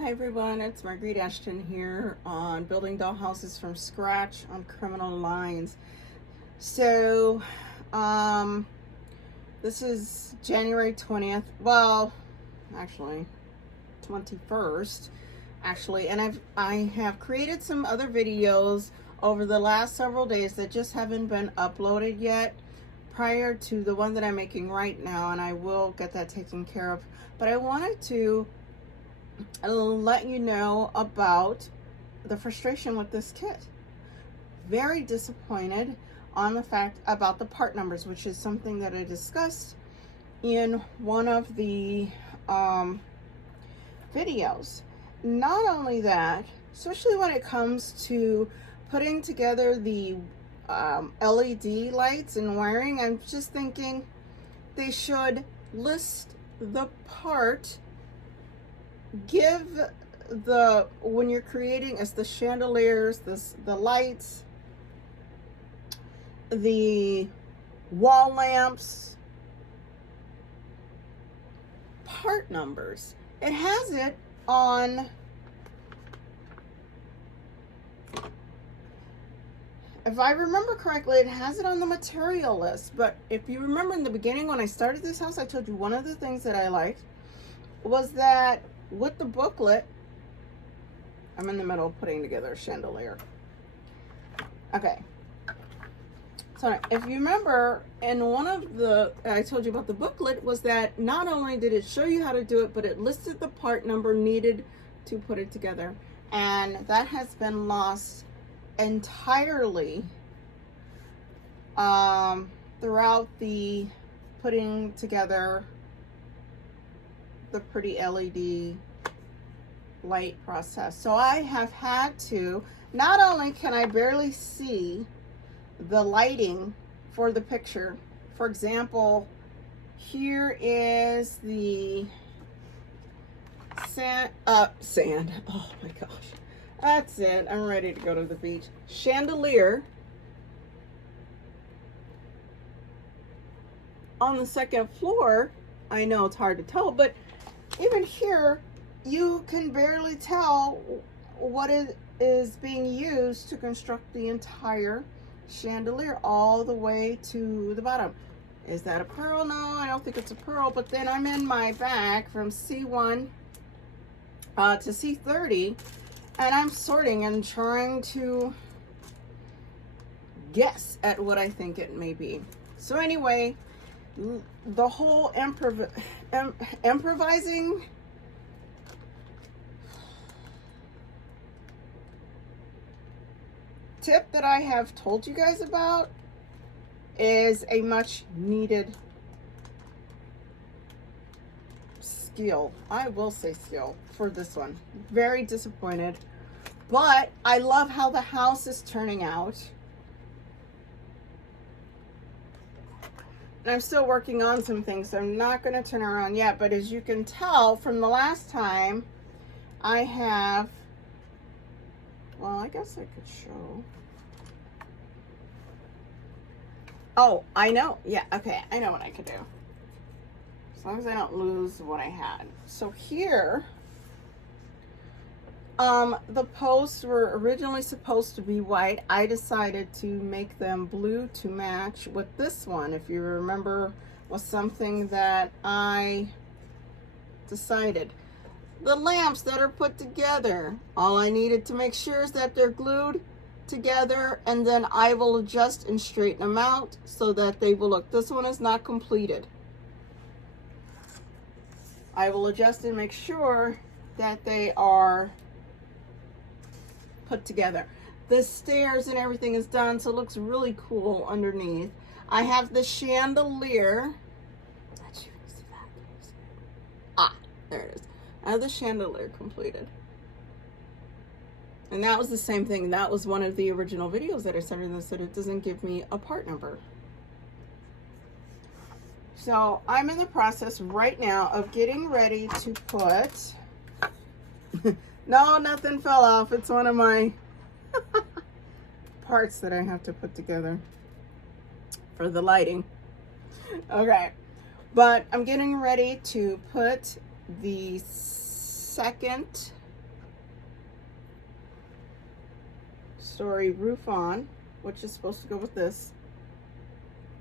Hi everyone, it's Marguerite Ashton here on building dollhouses from scratch on criminal lines. So, this is January 20th. Well, actually, 21st. Actually, and I have created some other videos over the last several days that just haven't been uploaded yet prior to the one that I'm making right now, and I will get that taken care of. But I wanted to let you know about the frustration with this kit. Very disappointed on the fact about the part numbers, which is something that I discussed in one of the videos. Not only that, especially when it comes to putting together the LED lights and wiring, I'm just thinking they should list the part, give the, when you're creating, as the chandeliers, the lights, the wall lamps, part numbers. It has it on, if I remember correctly, it has it on the material list. But if you remember in the beginning when I started this house, I told you one of the things that I liked was that with the booklet, I'm in the middle of putting together a chandelier. Okay. So if you remember, in one of the, I told you about the booklet, was that not only did it show you how to do it, but it listed the part number needed to put it together. And that has been lost entirely throughout the putting together the pretty LED light process. So I have had to, not only can I barely see the lighting for the picture. For example, here is the sand, oh my gosh, that's it, I'm ready to go to the beach. Chandelier on the second floor. I know it's hard to tell, but even here you can barely tell what is being used to construct the entire chandelier all the way to the bottom. Is that a pearl? No, I don't think it's a pearl. But then I'm in my bag from C1 to C30, and I'm sorting and trying to guess at what I think it may be. So anyway, the whole improvising tip that I have told you guys about is a much needed skill. I will say skill for this one. Very disappointed, but I love how the house is turning out. And I'm still working on some things, so I'm not going to turn around yet, but as you can tell from the last time, I have, well, I guess I could show. Oh, I know. Yeah, okay. I know what I could do. As long as I don't lose what I had. So here, the posts were originally supposed to be white. I decided to make them blue to match with this one. If you remember, was something that I decided. The lamps that are put together, all I needed to make sure is that they're glued together, and then I will adjust and straighten them out so that they will look. This one is not completed. I will adjust and make sure that they are put together. The stairs and everything is done, so it looks really cool underneath. I have the chandelier. Ah, there it is. I have the chandelier completed. And that was the same thing. That was one of the original videos that I started this, that it doesn't give me a part number. So I'm in the process right now of getting ready to put, no, nothing fell off. It's one of my parts that I have to put together for the lighting. Okay, but I'm getting ready to put the second story roof on, which is supposed to go with this.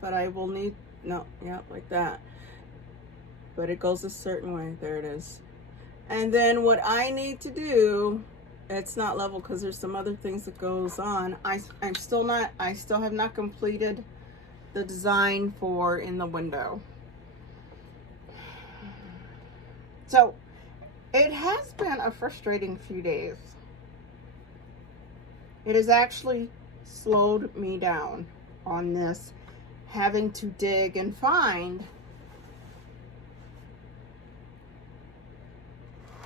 But I will need, no, yeah, like that. But it goes a certain way. There it is. And then what I need to do, it's not level because there's some other things that goes on. I still have not completed the design for in the window. So it has been a frustrating few days. It has actually slowed me down on this, having to dig and find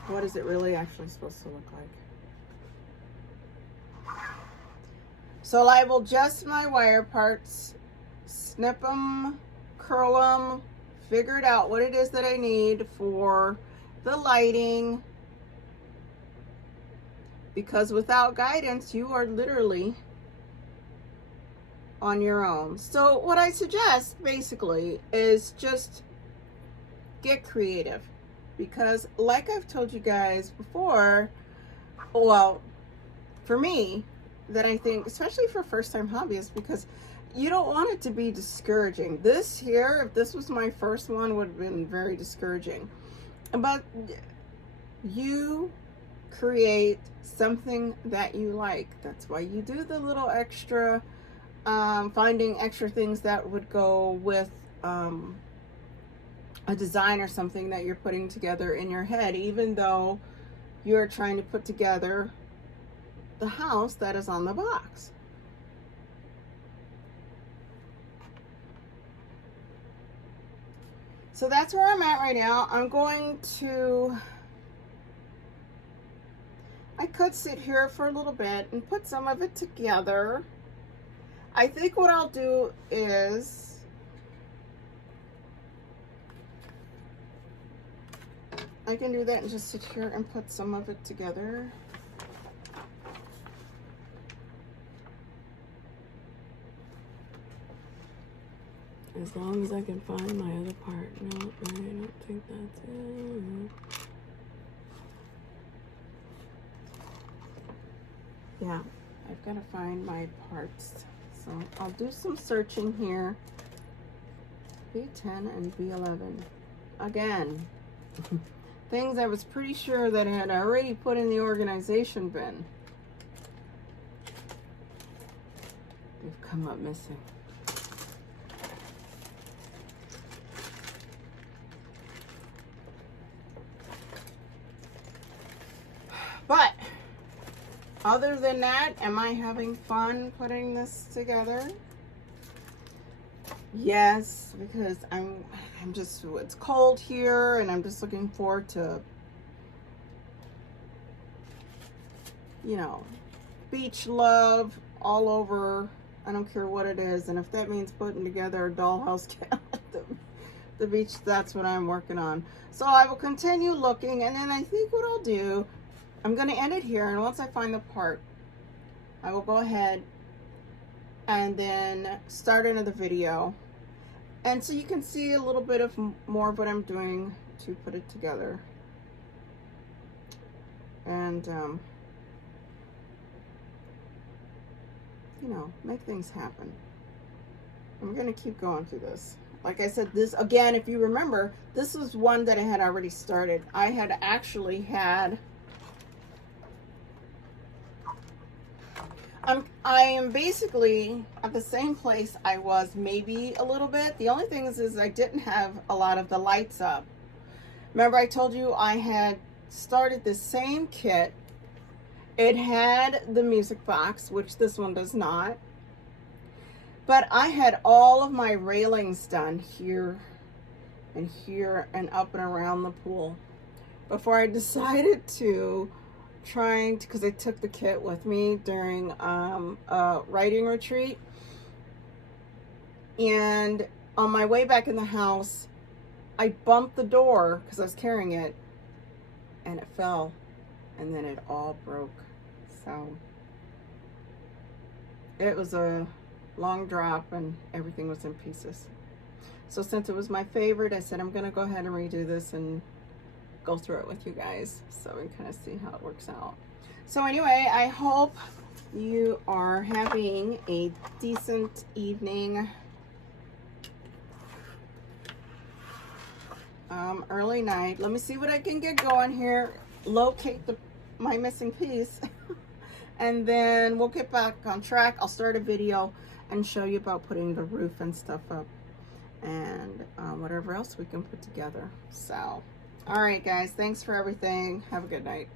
what is it really actually supposed to look like. So I will adjust my wire parts, snip them, curl them, figure it out what it is that I need for the lighting, because without guidance you are literally on your own. So what I suggest basically is just get creative, because like I've told you guys before, well, for me, that I think especially for first-time hobbyists, because you don't want it to be discouraging. This here, if this was my first one, would have been very discouraging. But you create something that you like. That's why you do the little extra, finding extra things that would go with a design or something that you're putting together in your head, even though you're trying to put together the house that is on the box. So that's where I'm at right now. I'm going to, I could sit here for a little bit and put some of it together. I think what I'll do is, I can do that and just sit here and put some of it together. As long as I can find my other part. No, I don't think that's it. Yeah, I've got to find my parts. So I'll do some searching here. B10 and B11. Again, things I was pretty sure that I had already put in the organization bin. They've come up missing. But other than that, am I having fun putting this together? Yes, because I'm just, it's cold here and I'm just looking forward to, you know, beach love all over. I don't care what it is. And if that means putting together a dollhouse cat at the beach, that's what I'm working on. So I will continue looking, and then I think what I'll do, I'm going to end it here, and once I find the part, I will go ahead and then start another video. And so you can see a little bit of more of what I'm doing to put it together. And, you know, make things happen. I'm going to keep going through this. Like I said, this, again, if you remember, this was one that I had already started. I had actually had... I am basically at the same place I was, maybe a little bit. The only thing is I didn't have a lot of the lights up. Remember I told you I had started the same kit. It had the music box, which this one does not. But I had all of my railings done here and here and up and around the pool before I decided to because I took the kit with me during a writing retreat, and on my way back in the house I bumped the door because I was carrying it and it fell, and then it all broke. So it was a long drop and everything was in pieces. So since it was my favorite, I said I'm gonna go ahead and redo this and go through it with you guys so we can kind of see how it works out. So anyway, I hope you are having a decent evening. Early night. Let me see what I can get going here. Locate my missing piece. And then we'll get back on track. I'll start a video and show you about putting the roof and stuff up. And whatever else we can put together. So, all right, guys. Thanks for everything. Have a good night.